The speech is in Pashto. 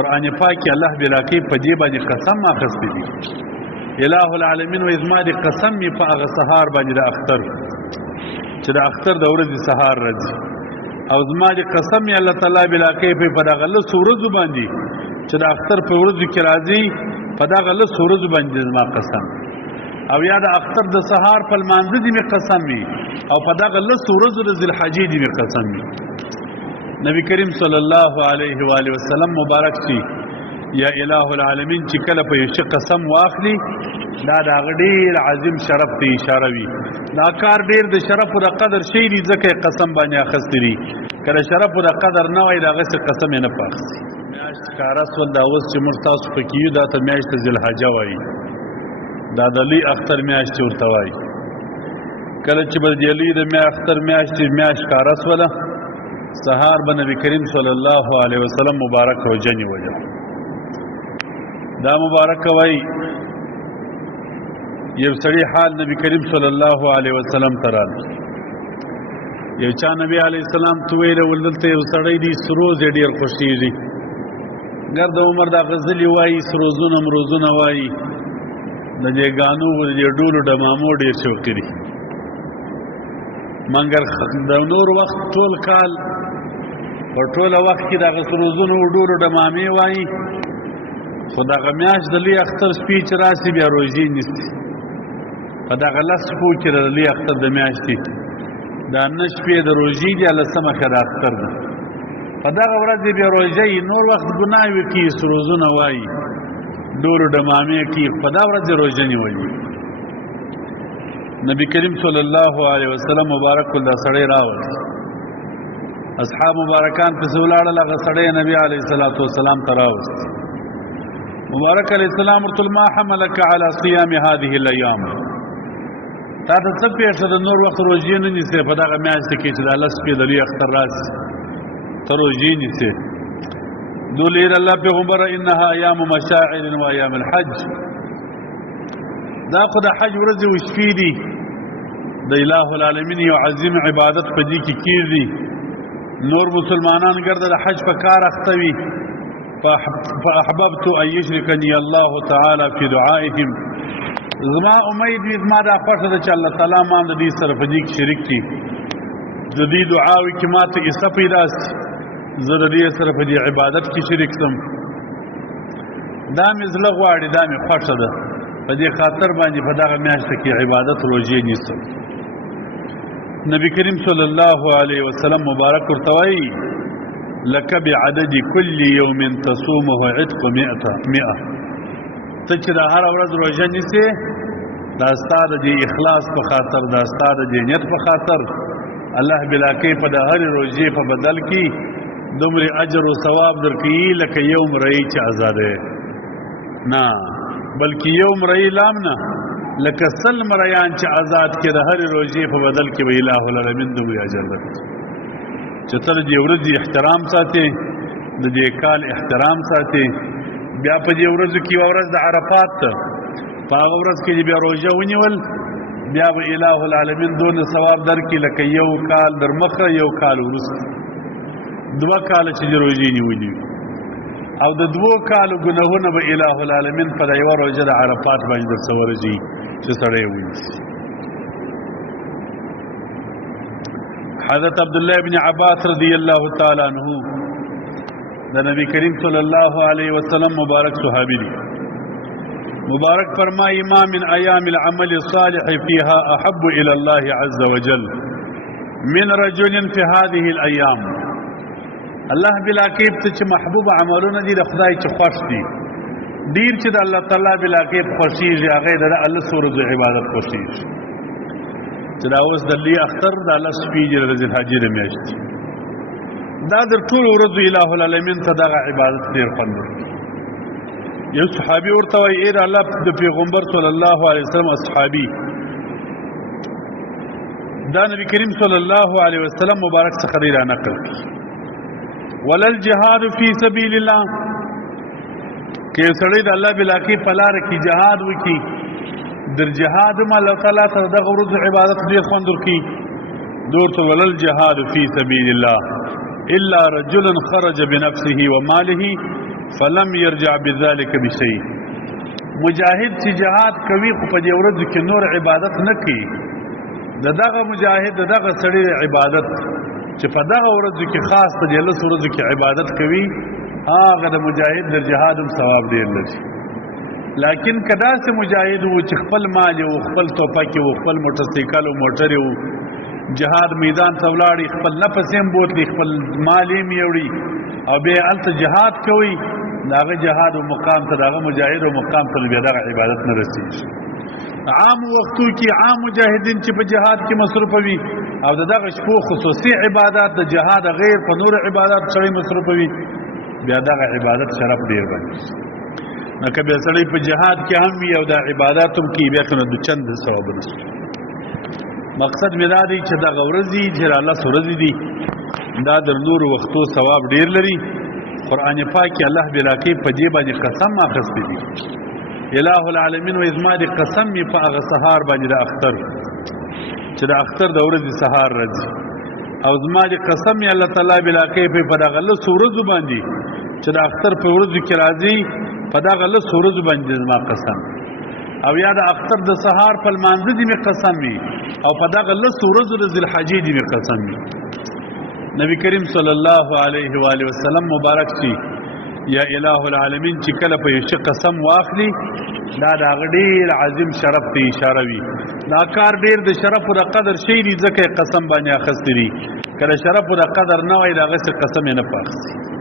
قرآن پاک کې الله بلا کې په دې باندې قسم اخیستی دی الہ العالمین و ازما دې قسم می په هغه سهار باندې د اختر چې د اختر د ورځې سهار راځي او زما دې قسم می الله تعالی بلا کې په دغه له سورج باندې چې د اختر په ورځ کې راځي په دغه له سورج باندې زما قسم او یا د اختر د سهار په لمانځه دې می قسم می او په دغه له سورج د ذل حجې دې می قسم می نبی کریم صلی الله علیه و آله وسلم مبارک شي یا الہ العالمین چې کله په یو قسم واخلي دا د هغه ډېر عظیم شرف ته اشاره وي دا کار ډېر د شرف او د قدر شی دی ځکه قسم باندې اخیستی دی کله شرف او د قدر نه وای د هغه قسم یې نه پاخسي میاشت کاره سول دا اوس چې موږ تاسو پکې یو دا ته میاشت ذوالحجه وایي دا د لوی اختر میاشت ورته وایي کله چې به د لوی د اختر میاشت کاره سوله سهار به نبی کریم صلی الله علیه وسلم مبارک روژه نیوله دا مبارک وای یو سړی حال نبی کریم صلی الله علیه وسلم ترال یو چا نبی علیه السلام تو ویل ولدلته یو سړی دی سروز ډیر خوشیږي ګرد عمر دا غزلی وای سروزونه مروزونه وای د دې غانو د دې ډولو د مامو ډیر شوق لري منګر د نور وخت ټول کال په ټول وخت کې د سروزونو ډولو د مامي وای خو دغه میاشت د لوی اختر سپي چې راسي بیا روژې نیسي په دغه لس شپو کې د لوی اختر د میاشتې دا نه شپې د روژې دي لسمه ښه د اختر ده په دغه ورځ بیا روژه نور وخت ګناه وکړي سروزونه وایي ډولو ډمامې کوي په دا ورځ روژه نیولي نبی کریم صلی الله علیه وسلم مبارک دا سړی راوړ اصحاب مبارکان پسې ولاړل هغه سړی نبی علیه الصلاة والسلام ته راوست مبارک علیہ السلام ورته ما حملك على صيام هذه الايام تا ته څه پیښه د نور وخت روژې نه نیسې په دغه میاشت کې چې د الله سپې د لوی اختر راسي ته روژې نیسې دولیر الله پیغمبره انها ایام مشاعر و ایام الحج دا خو د حج ورځې و شپې دي د الہ العالمین یو عظیم عبادت په دې کې کېږي نور مسلمانان ګرده د حج په کار اخته وي فاحببت ان يشركني الله تعالى في دعائهم زما امید وي زما دا خوښه ده چې الله تعالی ما د دې سره په دې کې شریک کړي د دې دعاوې کې ماته حصه پیدا شي زه د دې سره په دې عبادت کې شریک شم دا مې زړه غواړي دا مې خوښه ده په دې خاطر باندې په دغه میاشت کې عبادت روژې نیسم نبی کریم صلی الله علیه وسلم مبارک ورته وایي لك بعدد كل يوم تصومه عتق 100 ته چې دا هر ورځ روژه نیسې دا ستا د دې اخلاص په خاطر دا ستا د دې نیت په خاطر الله بلا کې په د هرې روژې په بدل کې دومره اجر او ثواب درکوي لکه یوم رئی چې ازادې نه بلکې یوم رئی لام نه لکه سل مریان چې آزاد کې د هرې روژې په بدل کې به الہ العالمین دومره اجر درکوي چې ته د دې ورځې احترام ساتې د دې کال احترام ساتې بیا په دې ورځو کې یوه ورځ د عرفات ته په هغه ورځ کې بیا روژه ونیول بیا به الہ العالمین دونه ثواب درکړي لکه یو کال در مخه یو کال وروسته 2 کاله چې روژې نیولي او د 2 کالو ګناهونه به الہ العالمین په یوه روژه د عرفات باندې درڅه ورځي چې سړی ونیسي حضرت عبداللہ ابن عباس رضی اللہ تعالی عنہ دا نبی کریم صلی اللہ علیہ وسلم مبارک صحابی دی مبارک فرمائی ما من ایام العمل الصالح فيها احب الى الله عز وجل من رجل في هذه الايام الله بلا کیف ته محبوب عملونه دي د خدای چې خوښ دي ډیر چې د الله تعالی بلا کیف خوشیږي هغه د الله سورۃ عبادت خوشیږي چې دا اوس د لوی اختر د الله سپي د ذوالحجې د میاشتې دا د ټولو ورځو الہ العالمین ته دغه عبادت ډېر خوند ورکوي یو صحابي ورته وایي ای د الله د پیغمبر صلی الله علیه وسلم اصحابي دا نبی کریم صلی الله علیه وسلم مبارک څخه دی را نقل کړي ولل جهاد فی سبیل الله کې سړی د الله بلا کې په لاره کې جهاد وکړي در جهاد ما الله تعالی ته دغه ورځو عبادت ډېر خوند ورکوي دورته ولل جهاد فی سبیل الله الا رجل خرج بنفسه وماله فلم يرجع بذلك بشيء. مجاهد چې جهاد کوي خو په دې ورځو کې نور عبادت نه کوي، دغه مجاهد دغه سړی عبادت چې په دغه ورځو کې خاص په دې لس ورځو کې عبادت کوي، هغه د مجاهد د جهاد هم ثواب ډېر لري. لیکن کدا سے مجاهد و چې خپل مال او خپل توپک او خپل موټرسایکل او موټر او جهاد میدان ته ولاړی، خپل نفس هم بوتلی، خپل مال هم یوړي او بیا هلته جهاد کوي، داغه جهاد او مقام ته داغه مجاهد او مقام ته بیا دغه عبادت نه رسیږي. عام وختو کې عام مجاهدین چې په جهاد کې مصروف وي او دغه شپو خصوصي عبادت د جهاد غیر په نور عبادت سره مصروف وي، بیا دغه عبادت شرف ډیر باندې نو کبه سړی په جهاد کې هم وي او د عبادتوم کې بیا کنه د چند ثواب رسي. مقصد مې دا دی چې دغه ورځې چې الله سورځي دي دا د نور وختو ثواب ډیر لري. قرآن پاک کې الله بلاکې په دې باندې قسم اخیستی دی، الہ العالمین و ازما دی قسم می په هغه سهار باندې د اختر چې د اختر د ورځې سهار راځي، او زما دی قسم می الله تعالی بلاکې په دغه لس ورځو باندې چې د اختر په ورځو کې راځي، په دغه لس ورځو باندې زما قسم، او یا د اختر د سهار په لمانځه دی می قسم می، او په دغه لس ورځو د ذوالحجې دی می قسم می. نبی کریم صلی الله علیه و آله وسلم مبارک شي یا الہ العالمین چې کله په یو شي قسم واخلي دا د هغه ډېر عظیم شرف ته اشاره وي. دا کار ډېر د شرف او د قدر شی دی ځکه قسم باندې اخیستی دي، کله شرف او د قدر نه وای د هغه څه قسم یې نه پاخسي.